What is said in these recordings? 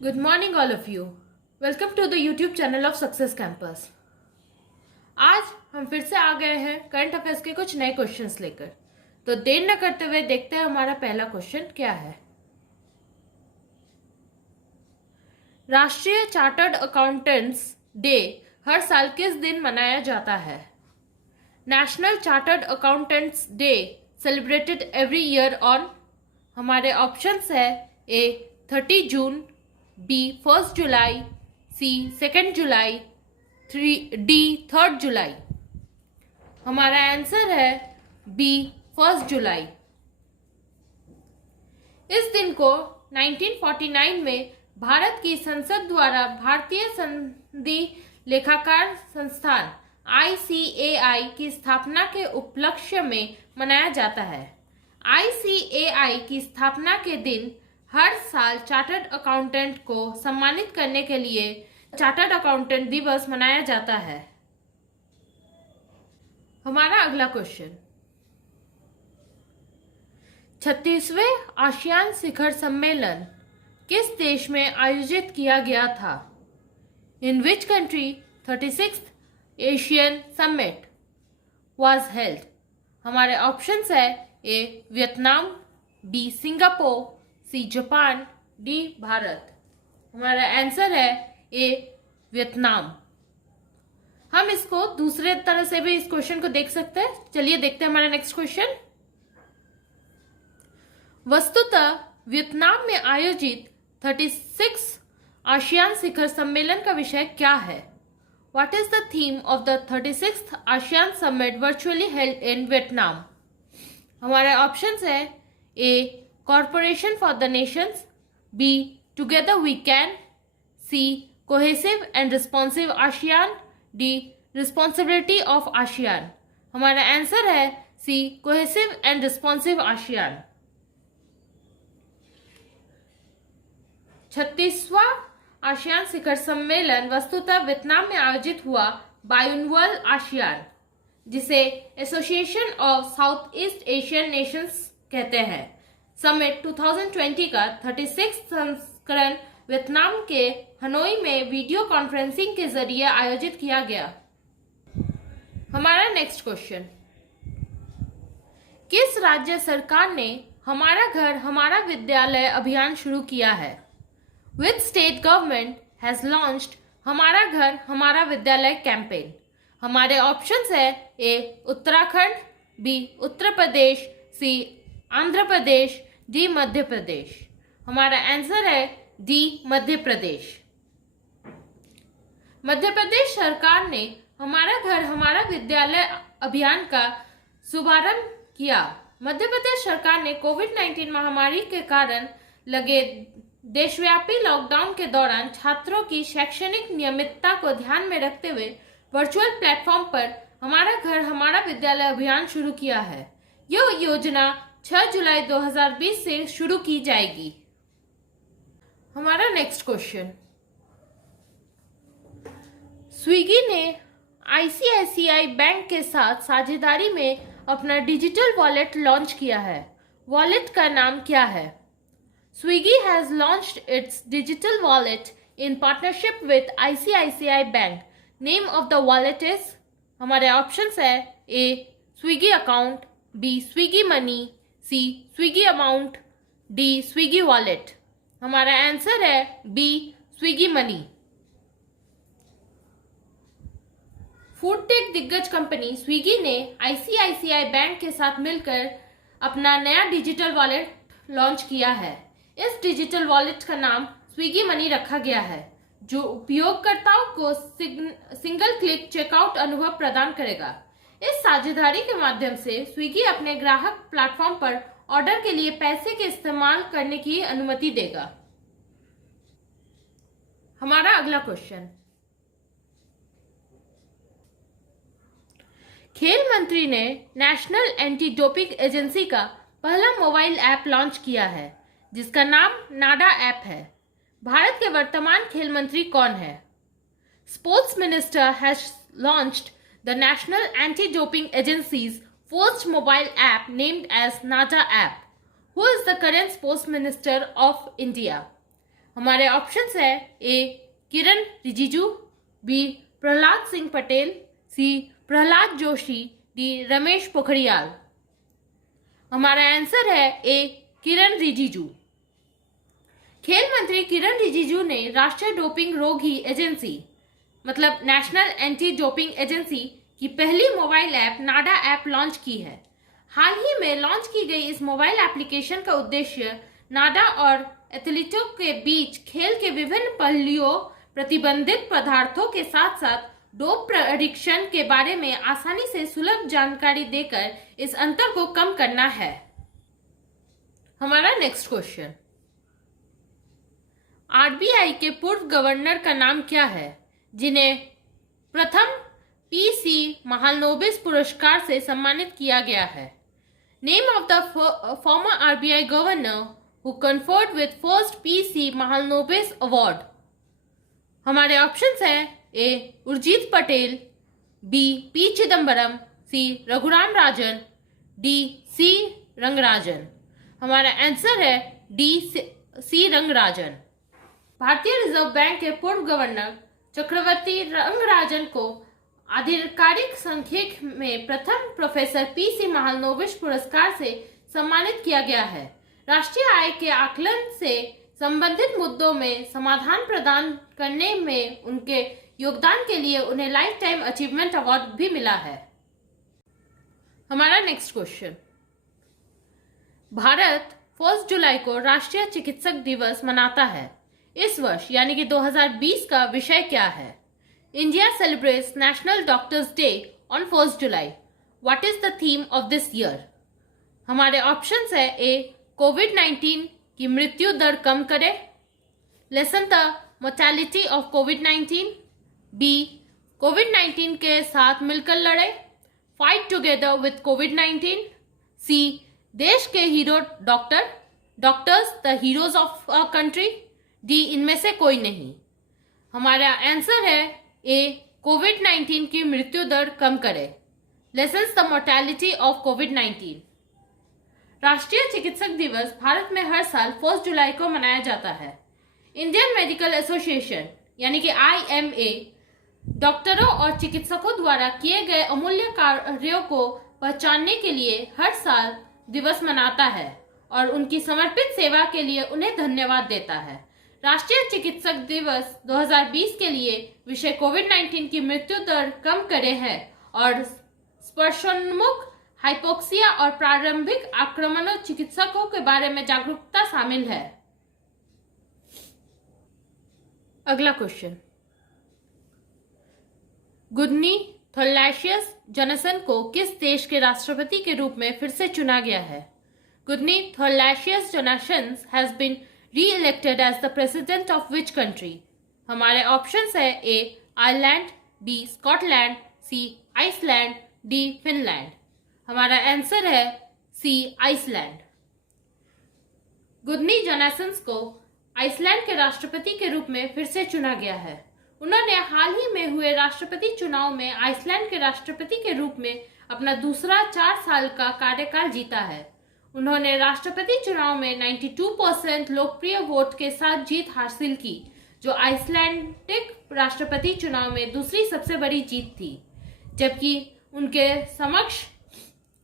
Good morning all of you. Welcome to the YouTube channel of Success Campus. आज हम फिर से आ गए हैं करंट अफेयर्स के कुछ नए क्वेश्चंस लेकर। तो देर न करते हुए देखते हैं हमारा पहला क्वेश्चन क्या है। राष्ट्रीय चार्टर्ड अकाउंटेंट्स डे हर साल किस दिन मनाया जाता है? National chartered accountants day celebrated every year on. हमारे ऑप्शंस है ए 30 जून, बी 1 जुलाई, सी 2 जुलाई, डी 3 जुलाई। हमारा आंसर है बी 1 जुलाई। इस दिन को 1949 में भारत की संसद द्वारा भारतीय संधि लेखाकार संस्थान ICAI की स्थापना के उपलक्ष्य में मनाया जाता है। ICAI की स्थापना के दिन हर साल चार्टर्ड अकाउंटेंट को सम्मानित करने के लिए चार्टर्ड अकाउंटेंट दिवस मनाया जाता है। हमारा अगला क्वेश्चन, 36वें आसियान शिखर सम्मेलन किस देश में आयोजित किया गया था? In which country 36th Asian summit was held? हमारे ऑप्शंस है A Vietnam, B Singapore, C Japan, D Bharat. हमारा आंसर है ए वियतनाम। हम इसको दूसरे तरह से भी इस क्वेश्चन को देख सकते हैं। चलिए देखते हैं हमारा नेक्स्ट क्वेश्चन। वस्तुतः वियतनाम में आयोजित 36 आसियान शिखर सम्मेलन का विषय क्या है? What is the theme of the 36th ASEAN Summit virtually held in Vietnam? हमारे ऑप्शंस है A corporation for the nations, B together we can, C cohesive and responsive ASEAN, D responsibility of ASEAN. हमारा answer है C cohesive and responsive ASEAN. 36वां ASEAN शिखर सम्मेलन वस्तुतः Vietnam में आयोजित हुआ बाइलिंगुअल आसियान, जिसे Association of South East Asian Nations कहते हैं, समिट 2020 का 36 संस्करण वियतनाम के हनोई में वीडियो कॉन्फ्रेंसिंग के जरिए आयोजित किया गया। हमारा नेक्स्ट क्वेश्चन, किस राज्य सरकार ने हमारा घर हमारा विद्यालय अभियान शुरू किया है? Which state government has launched हमारा घर हमारा विद्यालय कैंपेन? हमारे ऑप्शंस है ए उत्तराखंड, बी उत्तर प्रदेश, सी आंध्र प्रदेश, डी मध्य प्रदेश। हमारा आंसर है डी मध्य प्रदेश। मध्य प्रदेश सरकार ने हमारा घर हमारा विद्यालय अभियान का शुभारंभ किया। मध्य प्रदेश सरकार ने कोविड-19 महामारी के कारण लगे देशव्यापी लॉकडाउन के दौरान छात्रों की शैक्षणिक नियमितता को ध्यान में रखते हुए वर्चुअल प्लेटफॉर्म पर हमारा घर हमारा विद्यालय अभियान शुरू किया है। यह योजना 6 जुलाई 2020 से शुरू की जाएगी। हमारा नेक्स्ट क्वेश्चन, स्विगी ने ICICI बैंक के साथ साझेदारी में अपना डिजिटल वॉलेट लॉन्च किया है। वॉलेट का नाम क्या है? Swiggy has launched its digital wallet in partnership with ICICI Bank. Name of the wallet is? हमारे ऑप्शंस है A Swiggy account, B Swiggy money, C Swiggy amount, D Swiggy wallet. हमारा answer है B Swiggy money. Food tech दिग्गज company Swiggy ने ICICI bank के साथ मिलकर अपना नया डिजिटल वॉलेट लॉन्च किया है। इस डिजिटल वॉलेट का नाम स्विगी मनी रखा गया है, जो उपयोगकर्ताओं को सिंगल क्लिक चेकआउट अनुभव प्रदान करेगा। इस साझेदारी के माध्यम से स्विगी अपने ग्राहक प्लेटफॉर्म पर ऑर्डर के लिए पैसे के इस्तेमाल करने की अनुमति देगा। हमारा अगला क्वेश्चन, खेल मंत्री ने नेशनल एंटी डोपिंग एजेंसी का पहला मोबाइल ऐप लॉन्च किया है, जिसका नाम नाडा ऐप है। भारत के वर्तमान खेल मंत्री कौन है? Sports minister has launched the national anti doping agency's first mobile app named as NADA app. Who is the current sports minister of India? हमारे ऑप्शंस है A Kiren Rijiju, B Prahlad Singh Patel, C Pralhad Joshi, D Ramesh Pokhriyal. हमारा आंसर है ए किरण रिजिजू। खेल मंत्री किरण रिजिजू ने राष्ट्रीय डोपिंग रोधी agency मतलब नेशनल एंटी डोपिंग एजेंसी की पहली मोबाइल ऐप नाडा ऐप लॉन्च की है। हाल ही में लॉन्च की गई इस मोबाइल एप्लीकेशन का उद्देश्य नाडा और एथलीटों के बीच खेल के विभिन्न पहलुओं, प्रतिबंधित पदार्थों के साथ साथ डोप परीक्षण के बारे में आसानी से सुलभ जानकारी देकर इस अंतर को कम करना है। हमारा नेक्स्ट क्वेश्चन, आरबीआई के पूर्व गवर्नर का नाम क्या है जिन्हें प्रथम पीसी महालनोबिस पुरस्कार से सम्मानित किया गया है? Name of the former RBI governor who conferred with first PC Mahalanobis award. हमारे ऑप्शंस हैं ए उर्जित पटेल, बी पी चिदम्बरम, सी रघुराम राजन, डी सी रंगराजन। हमारा आंसर है डी सी रंगराजन। भारतीय रिजर्व बैंक के पूर्व गवर्नर चक्रवर्ती रंगराजन को आधिकारिक संख्यक में प्रथम प्रोफेसर पीसी महालनोबिस पुरस्कार से सम्मानित किया गया है। राष्ट्रीय आय के आकलन से संबंधित मुद्दों में समाधान प्रदान करने में उनके योगदान के लिए उन्हें लाइफ टाइम अचीवमेंट अवार्ड भी मिला है। हमारा नेक्स्ट क्वेश्चन, भारत 1 जुलाई को राष्ट्रीय चिकित्सक दिवस मनाता है। इस वर्ष यानी कि 2020 का विषय क्या है? India celebrates national doctors day on 1 July. What is the theme of this year? हमारे ऑप्शंस है ए कोविड-19 की मृत्यु दर कम करे, लेसन द मोर्टेलिटी ऑफ कोविड-19, बी कोविड-19 के साथ मिलकर लड़े, फाइट टुगेदर विद कोविड-19, सी देश के hero doctors the heroes of a country, D इनमें से कोई नहीं। हमारा आंसर है ए कोविड-19 की मृत्यु दर कम करे, लेसन्स द मोर्टेलिटी ऑफ कोविड-19। राष्ट्रीय चिकित्सक दिवस भारत में हर साल 1 जुलाई को मनाया जाता है। इंडियन मेडिकल एसोसिएशन यानी कि IMA डॉक्टरों और चिकित्सकों द्वारा किए गए अमूल्य कार्यों को पहचानने के लिए हर साल दिवस मनाता है और उनकी समर्पित सेवा के लिए उन्हें धन्यवाद देता है। राष्ट्रीय चिकित्सक दिवस 2020 के लिए विषय कोविड-19 की मृत्यु दर कम करे है और स्पर्शोन्मुख हाइपोक्सिया और प्रारंभिक आक्रमणों चिकित्सकों के बारे में जागरूकता शामिल है। अगला क्वेश्चन, गुदनी थोलाशियस जोनासन को किस देश के राष्ट्रपति के रूप में फिर से चुना गया है? Gudni Thorlacius Johannesson has been re-elected as the president of which country? हमारे ऑप्शंस है A Ireland, B Scotland, C Iceland, D Finland. हमारा आंसर है सी आइसलैंड। गुदनी जोनासन को आइसलैंड के राष्ट्रपति के रूप में फिर से चुना गया है। उन्होंने हाल ही में हुए राष्ट्रपति चुनाव में आइसलैंड के राष्ट्रपति के रूप में अपना दूसरा 4 साल का कार्यकाल जीता है। उन्होंने राष्ट्रपति चुनाव में 92% लोकप्रिय वोट के साथ जीत हासिल की, जो आइसलैंडिक राष्ट्रपति चुनाव में दूसरी सबसे बड़ी जीत थी, जबकि उनके समक्ष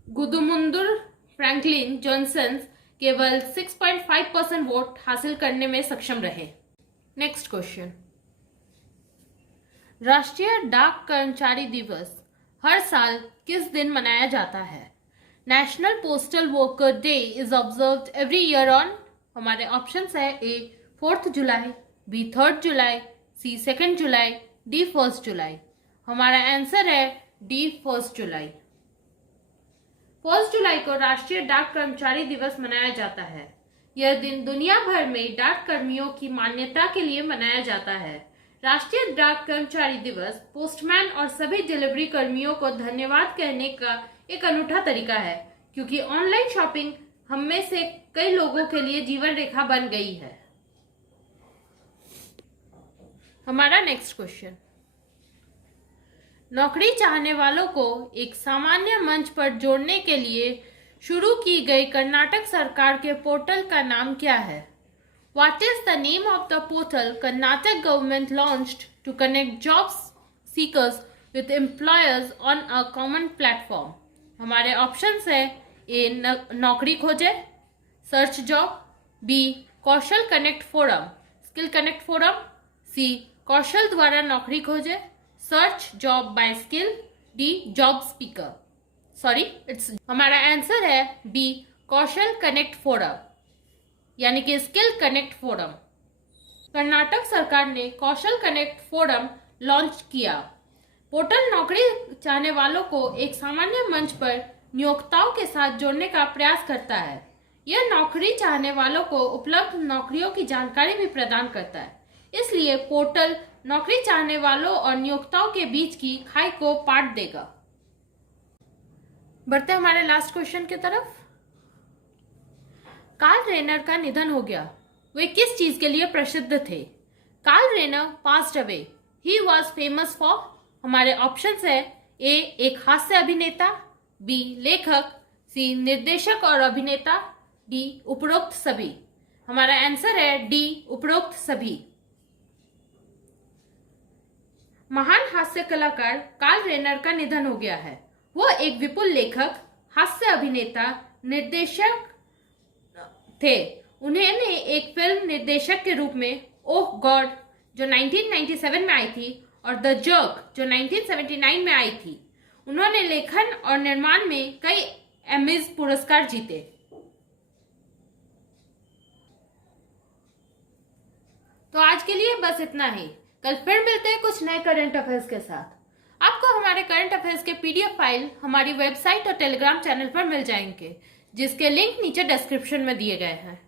गुदमुंदुर फ्रैंकलिन जॉनसन केवल 6.5% वोट हासिल करने में सक्षम रहे। नेक्स्ट क्वेश्चन, राष्ट्रीय डाक कर्मचारी दिवस हर साल किस दिन मनाया जाता है? National postal worker day is observed every year on. हमारे ऑप्शंस है ए 4 जुलाई, बी 3 जुलाई, सी 2 जुलाई, डी 1 जुलाई। हमारा आंसर है डी 1 जुलाई। 1 जुलाई को राष्ट्रीय डाक कर्मचारी दिवस मनाया जाता है। यह दिन दुनिया भर में डाक कर्मियों की मान्यता के लिए मनाया जाता है। राष्ट्रीय डाक कर्मचारी दिवस पोस्टमैन और सभी डिलीवरी कर्मियों को धन्यवाद कहने का एक अनूठा तरीका है, क्योंकि ऑनलाइन शॉपिंग हम में से कई लोगों के लिए जीवन रेखा बन गई है। हमारा नेक्स्ट क्वेश्चन, नौकरी चाहने वालों को एक सामान्य मंच पर जोड़ने के लिए शुरू की गई कर्नाटक सरकार के पोर्टल का नाम क्या है? What is the name of the portal Karnataka government launched to connect job seekers with employers on a common platform? हमारे ऑप्शंस है ए नौकरी खोजे search job, B Kaushal connect forum skill connect forum, C कौशल द्वारा नौकरी खोजे search job by skill, D job speaker. हमारा answer है बी कौशल कनेक्ट फोरम यानी कि स्किल कनेक्ट फोरम। कर्नाटक सरकार ने कौशल कनेक्ट फोरम लॉन्च किया। पोर्टल नौकरी चाहने वालों को एक सामान्य मंच पर नियोक्ताओं के साथ जोड़ने का प्रयास करता है। यह नौकरी चाहने वालों को उपलब्ध नौकरियों की जानकारी भी प्रदान करता है। इसलिए पोर्टल नौकरी चाहने वालों और नियोक्ताओं के बीच की खाई को पाट देगा। बढ़ते हमारे लास्ट क्वेश्चन की तरफ। कार्ल रेनर का निधन हो गया। वे किस चीज के लिए प्रसिद्ध थे? Carl Reiner passed away. He was famous for. हमारे ऑप्शंस है ए एक हास्य अभिनेता, बी लेखक, सी निर्देशक और अभिनेता, डी उपरोक्त सभी। हमारा आंसर है डी उपरोक्त सभी। महान हास्य कलाकार कार्ल रेनर का निधन हो गया है। वह एक विपुल लेखक, हास्य अभिनेता, निर्देशक थे। उन्होंने एक फिल्म निर्देशक के रूप में ओह गॉड जो 1997 में आई थी और द जर्क जो 1979 में आई थी। उन्होंने लेखन और निर्माण में कई एमीज पुरस्कार जीते। तो आज के लिए बस इतना ही। कल फिर मिलते हैं कुछ नए करंट अफेयर्स के साथ। आपको हमारे करंट अफेयर्स के पीडीएफ फाइल हमारी वेबसाइट और टेलीग्राम चैनल पर मिल जाएंगे, जिसके लिंक नीचे डिस्क्रिप्शन में दिए गए हैं।